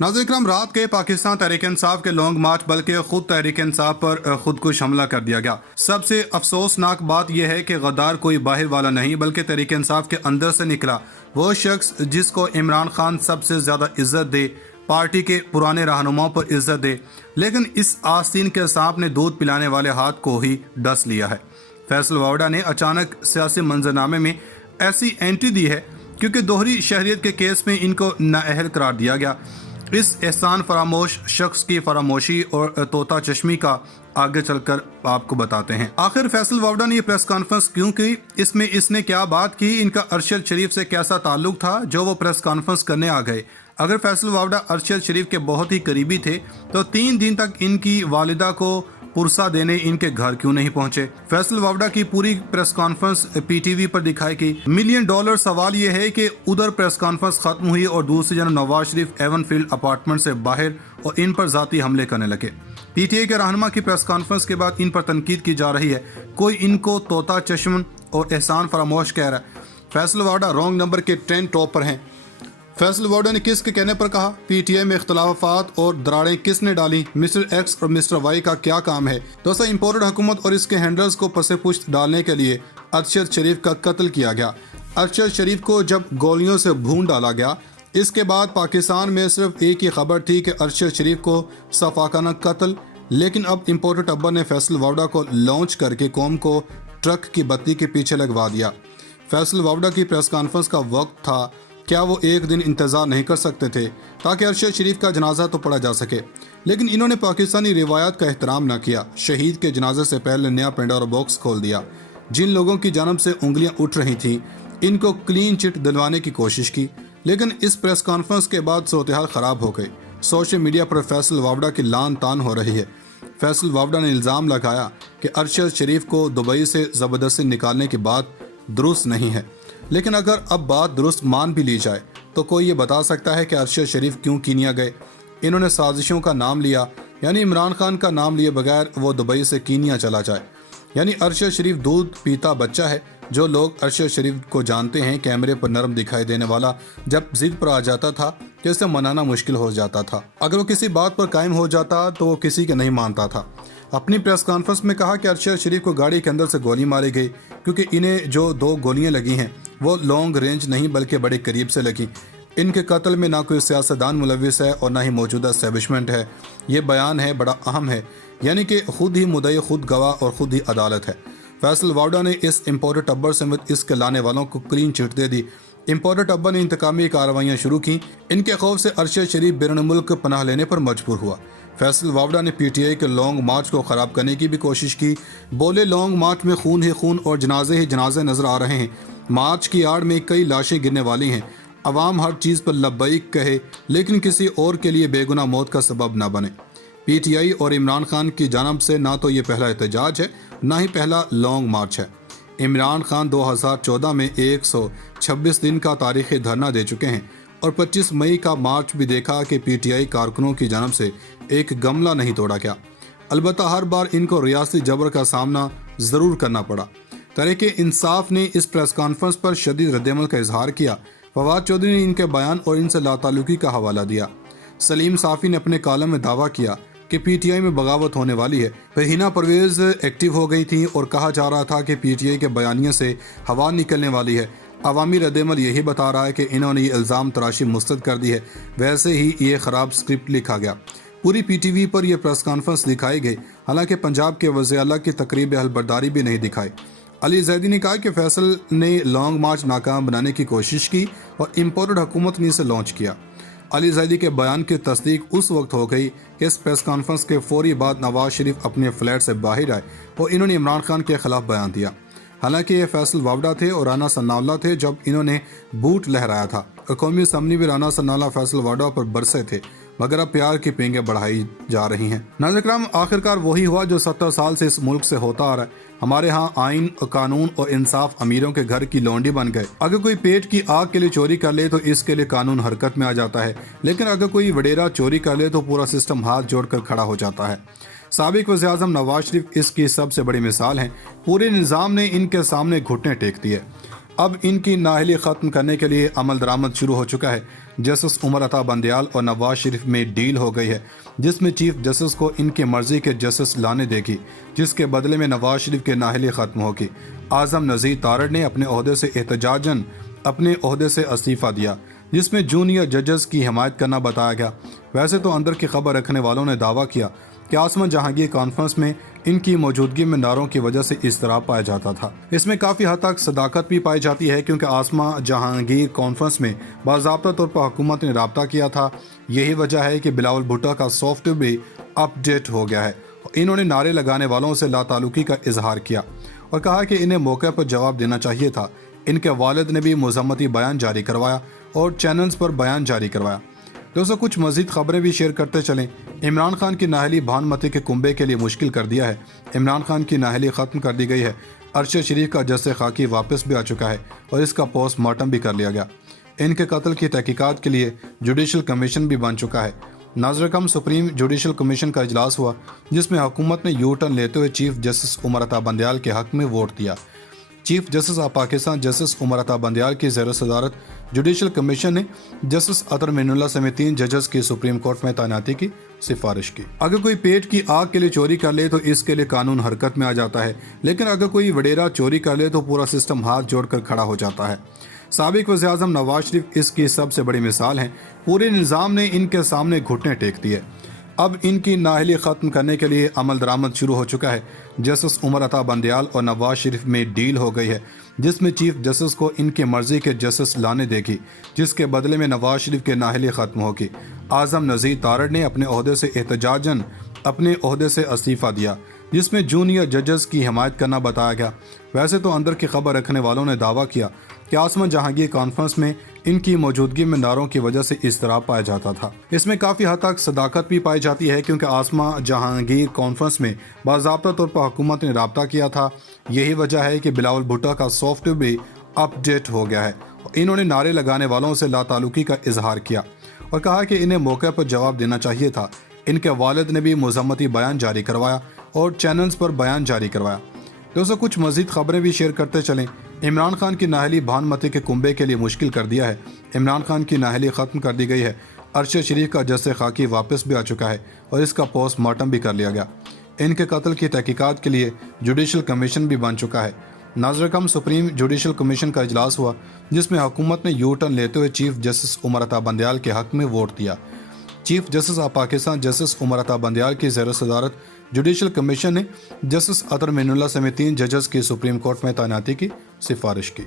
नाज़रीन इकराम, रात के पाकिस्तान तहरीक इंसाफ के लॉन्ग मार्च बल्कि खुद तहरीक इंसाफ पर खुदकुश हमला कर दिया गया। सबसे अफसोसनाक बात यह है कि गद्दार कोई बाहर वाला नहीं बल्कि तहरीक इंसाफ के अंदर से निकला वो शख्स जिसको इमरान खान सबसे ज़्यादा इज्जत दे, पार्टी के पुराने रहनुमाओं पर इज्जत दे, लेकिन इस आस्तीन के सांप ने दूध पिलाने वाले हाथ को ही डस लिया है। फैसल वावड़ा ने अचानक सियासी मंजरनामे में ऐसी एंट्री दी है क्योंकि दोहरी शहरियत के केस में इनको नाअहल करार दिया गया। इस एहसान फरामोश शख्स की फरामोशी और तोता चश्मी का आगे चलकर आपको बताते हैं। आखिर फैसल वावड़ा ने ये प्रेस कॉन्फ्रेंस क्यों की, इसमें इसने क्या बात की, इनका अरशद शरीफ से कैसा ताल्लुक था जो वो प्रेस कॉन्फ्रेंस करने आ गए। अगर फैसल वावड़ा अरशद शरीफ के बहुत ही करीबी थे तो 3 दिन तक इनकी वालिदा को पुरसा देने इनके घर क्यों नहीं पहुंचे। फैसल वावड़ा की पूरी प्रेस कॉन्फ्रेंस पीटीवी पर दिखाई गई। $1 मिलियन सवाल यह है कि उधर प्रेस कॉन्फ्रेंस खत्म हुई और दूसरी जन नवाज शरीफ एवनफील्ड अपार्टमेंट से बाहर और इन पर जाती हमले करने लगे। पीटीआई के रहनुमा की प्रेस कॉन्फ्रेंस के बाद इन पर तनकीद की जा रही है। कोई इनको तोता चश्मन और एहसान फरामोश कह रहा है। फैसल वावड़ा रॉन्ग नंबर के ट्रेंड टॉप पर हैं। फैसल वावड़ा ने किसके कहने पर कहा, पीटीआई में इख्तलाफात और दरारें किसने डाली, मिस्टर एक्स और मिस्टर वाई का क्या काम है। दोस्तों, इम्पोर्टेड हुकूमत और इसके हैंडल्स को पसे पुश्त डालने के लिए अरशद शरीफ का कत्ल किया गया। अरशद शरीफ को जब गोलियों से भून डाला गया, इसके बाद पाकिस्तान में सिर्फ एक ही खबर थी कि अरशद शरीफ को सफाकाना कत्ल, लेकिन अब इम्पोर्टेड अब्बर ने फैसल वावड़ा को लॉन्च करके कौम को ट्रक की बत्ती के पीछे लगवा दिया। फैसल वावड़ा की प्रेस कॉन्फ्रेंस का वक्त था, क्या वो एक दिन इंतज़ार नहीं कर सकते थे ताकि अरशद शरीफ का जनाजा तो पढ़ा जा सके, लेकिन इन्होंने पाकिस्तानी रिवायात का एहतराम न किया। शहीद के जनाजे से पहले नया पेंडोरा बॉक्स खोल दिया। जिन लोगों की जानब से उंगलियां उठ रही थीं, इनको क्लीन चिट दिलवाने की कोशिश की, लेकिन इस प्रेस कॉन्फ्रेंस के बाद सूरत-ए-हाल ख़राब हो गई। सोशल मीडिया पर फैसल वावड़ा की लान तान हो रही है। फैसल वावड़ा ने इल्ज़ाम लगाया कि अरशद शरीफ को दुबई से ज़बरदस्ती निकालने की बात दुरुस्त नहीं है, लेकिन अगर अब बात दुरुस्त मान भी ली जाए तो कोई ये बता सकता है कि अरशद शरीफ क्यों कीनिया गए। इन्होंने साजिशों का नाम लिया, यानी इमरान खान का नाम लिए बगैर वो दुबई से कीनिया चला जाए। यानी अरशद शरीफ दूध पीता बच्चा है। जो लोग अरशद शरीफ को जानते हैं, कैमरे पर नरम दिखाई देने वाला, जब जिद पर आ जाता था तो इसे मनाना मुश्किल हो जाता था। अगर वो किसी बात पर कायम हो जाता तो वो किसी के नहीं मानता था। अपनी प्रेस कॉन्फ्रेंस में कहा कि अरशद शरीफ को गाड़ी के अंदर से गोली मारी गई क्योंकि इन्हें जो 2 गोलियां लगी हैं वो लॉन्ग रेंज नहीं बल्कि बड़े करीब से लगी। इनके कत्ल में ना कोई सियासतदान मुलविस है और ना ही मौजूदा एस्टेब्लिशमेंट है। ये बयान है बड़ा अहम है, यानी कि खुद ही मुद्दई, खुद गवाह और खुद ही अदालत है। फैसल वावड़ा ने इस इम्पोर्टेड अब्बर समेत इसके लाने वालों को क्लीन चिट दे दी। इम्पोर्टेड अब्बर ने इंतकामी कार्रवाइयाँ शुरू की। इनके खौफ से अरशद शरीफ बैरून मुल्क पनाह लेने पर मजबूर हुआ। फैसल वावड़ा ने पीटीआई के लॉन्ग मार्च को ख़राब करने की भी कोशिश की। बोले, लॉन्ग मार्च में खून ही खून और जनाजे ही जनाजे नजर आ रहे हैं। मार्च की आड़ में कई लाशें गिरने वाली हैं। अवाम हर चीज़ पर लब्बैक कहे, लेकिन किसी और के लिए बेगुनाह मौत का सबब न बने। पीटीआई और इमरान खान की जानब से ना तो ये पहला एहतजाज है, ना ही पहला लॉन्ग मार्च है। इमरान खान 2014 में 126 दिन का तारीखी धरना दे चुके हैं और 25 मई का मार्च भी देखा कि पीटीआई कारकुनों की जानब से एक गमला नहीं तोड़ा गया। अलबत्ता हर बार इनको रियासती जबर का सामना ज़रूर करना पड़ा। तहरीक इंसाफ ने इस प्रेस कॉन्फ्रेंस पर शदीद रद्दअमल का इजहार किया। फवाद चौधरी ने इनके बयान और इनसे लाताल्लुकी का हवाला दिया। सलीम साफ़ी ने अपने कालम में दावा किया कि पीटीआई में बगावत होने वाली है। फिर हिना परवेज़ एक्टिव हो गई थी और कहा जा रहा था कि पीटीआई के बयानिए से हवा निकलने वाली है। अवामी रद्दअमल यही बता रहा है कि इन्होंने ये इल्ज़ाम तराशी मुस्तरद कर दी है। वैसे ही ये ख़राब स्क्रिप्ट लिखा गया। पूरी पीटीवी पर यह प्रेस कॉन्फ्रेंस दिखाई गई, हालांकि पंजाब के वज़ीर आला की तकरीब हलबरदारी भी नहीं दिखाई। अली जैदी ने कहा कि फैसल ने लॉन्ग मार्च नाकाम बनाने की कोशिश की और इम्पोर्टेड हुकूमत ने इसे लॉन्च किया। अली जैदी के बयान की तस्दीक उस वक्त हो गई कि इस प्रेस कॉन्फ्रेंस के फौरी बाद नवाज शरीफ अपने फ्लैट से बाहर आए और इन्होंने इमरान खान के खिलाफ बयान दिया। हालांकि ये फैसल वावड़ा थे और राना सनाउल्लाह थे जब इन्होंने बूट लहराया था। कौमी असम्बली में राना सनाउल्लाह फैसल वावड़ा पर बरसे थे, मगर अब प्यार की पींगें बढ़ाई जा रही हैं। नाज़रीन इकराम, आखिरकार वही हुआ जो 70 साल से इस मुल्क से होता आ रहा है। हमारे यहाँ आइन, कानून और इंसाफ अमीरों के घर की लौंडी बन गए। अगर कोई पेट की आग के लिए चोरी कर ले तो इसके लिए कानून हरकत में आ जाता है, लेकिन अगर कोई वडेरा चोरी कर ले तो पूरा सिस्टम हाथ जोड़कर खड़ा हो जाता है। साबिक वज़ीर-ए-आज़म नवाज शरीफ इसकी सबसे बड़ी मिसाल हैं। पूरे निज़ाम ने इनके सामने घुटने टेक दिए। अब इनकी नाअहली ख़त्म करने के लिए अमल दरामद शुरू हो चुका है। जस्टिस उमर अता बंदयाल और नवाज शरीफ में डील हो गई है, जिसमें चीफ जस्टिस को इनकी मर्जी के जस्टिस लाने देगी, जिसके बदले में नवाज शरीफ की नाअहली खत्म होगी। आजम नज़ीर तारड़ ने अपने ओहदे से एहतजाजन अपने ओहदे से इस्तीफा दिया, जिसमें जूनियर जजेस की हिमायत करना बताया गया। वैसे तो अंदर की खबर रखने वालों ने दावा किया कि आसमा जहांगीर कॉन्फ्रेंस में इनकी मौजूदगी में नारों की वजह से इज़्तिराब पाया जाता था। इसमें काफ़ी हद तक सदाकत भी पाई जाती है, क्योंकि आसमा जहांगीर कॉन्फ्रेंस में बाज़ाब्ता तौर पर हुकूमत ने रब्ता किया था। यही वजह है कि बिलावल भुट्टो का सॉफ्टवेयर भी अपडेट हो गया है। इन्होंने नारे लगाने वालों से लाताल्लुकी का इजहार किया और कहा कि इन्हें मौके पर जवाब देना चाहिए था। इनके वालिद ने भी मज़म्मती बयान जारी करवाया और चैनल्स पर बयान जारी करवाया। दोस्तों, कुछ मज़ीद खबरें भी शेयर करते चलें। इमरान खान की नाअहली भानुमति के कुंबे के लिए मुश्किल कर दिया है। इमरान खान की नाअहली ख़त्म कर दी गई है। अरशद शरीफ का जस्से खाकी वापस भी आ चुका है और इसका पोस्टमार्टम भी कर लिया गया। इनके कत्ल की तहकीकात के लिए जुडिशल कमीशन भी बन चुका है। नाज़रकम सुप्रीम जुडिशल कमीशन का इजलास हुआ, जिसमें हुकूमत ने यू टर्न लेते हुए चीफ जस्टिस उमर अता बंदयाल के हक़ में वोट दिया। Chief justice of Pakistan justice Umar Ata Bandial की ज़ेर सदारत जुडिशल कमीशन ने जस्टिस अतर मीनुल्लाह समेत 3 जजेस की सुप्रीम कोर्ट में तैनाती की सिफारिश की। अगर कोई पेट की आग के लिए चोरी कर ले तो इसके लिए कानून हरकत में आ जाता है, लेकिन अगर कोई वडेरा चोरी कर ले तो पूरा सिस्टम हाथ जोड़कर खड़ा हो जाता है। साबिक वज़ीर-ए-आज़म नवाज शरीफ इसकी सबसे बड़ी मिसाल हैं। पूरे निज़ाम ने इनके सामने घुटने टेक दिए। अब इनकी नाअहली ख़त्म करने के लिए अमल दरामद शुरू हो चुका है। जस्टिस उमर अता बंदयाल और नवाज शरीफ में डील हो गई है, जिसमें चीफ जस्टिस को इनकी मर्जी के जस्टिस लाने देगी, जिसके बदले में नवाज शरीफ की नाअहली ख़त्म होगी। आजम नज़ीर तारड़ ने अपने ओहदे से एहतजाजन अपने ओहदे से इस्तीफा दिया, जिसमें जूनियर जजेस की हिमायत करना बताया गया। वैसे तो अंदर की खबर रखने वालों ने दावा किया कि आसमा जहांगीर कॉन्फ्रेंस में इनकी मौजूदगी में नारों की वजह से इज़्तिराब पाया जाता था। इसमें काफ़ी हद तक सदाकत भी पाई जाती है, क्योंकि आसमा जहांगीर कॉन्फ्रेंस में बाज़ाब्ता तौर पर हुकूमत ने रब्ता किया था। यही वजह है कि बिलावल भुट्टो का सॉफ्टवेयर भी अपडेट हो गया है। इन्होंने नारे लगाने वालों से लाताल्लुकी का इजहार किया और कहा कि इन्हें मौके पर जवाब देना चाहिए था। इनके वालिद ने भी मज़म्मती बयान जारी करवाया और चैनल्स पर बयान जारी करवाया। दोस्तों, कुछ मज़ीद खबरें भी शेयर करते चलें। इमरान खान की नाअहली भानुमति के कुंबे के लिए मुश्किल कर दिया है। इमरान खान की नाअहली ख़त्म कर दी गई है। अरशद शरीफ का जस्से खाकी वापस भी आ चुका है और इसका पोस्टमार्टम भी कर लिया गया। इनके कत्ल की तहकीकात के लिए जुडिशल कमीशन भी बन चुका है। नाज़रकम सुप्रीम जुडिशल कमीशन का इजलास हुआ, जिसमें हुकूमत ने यू टर्न लेते हुए चीफ जस्टिस उमर अता बंदयाल के हक़ में वोट दिया। Chief justice of Pakistan justice Umar Ata Bandial की ज़ेर सदारत जुडिशल कमीशन ने जस्टिस अतर मीनुल्लाह समेत 3 जजेस की सुप्रीम कोर्ट में तैनाती की सिफारिश की।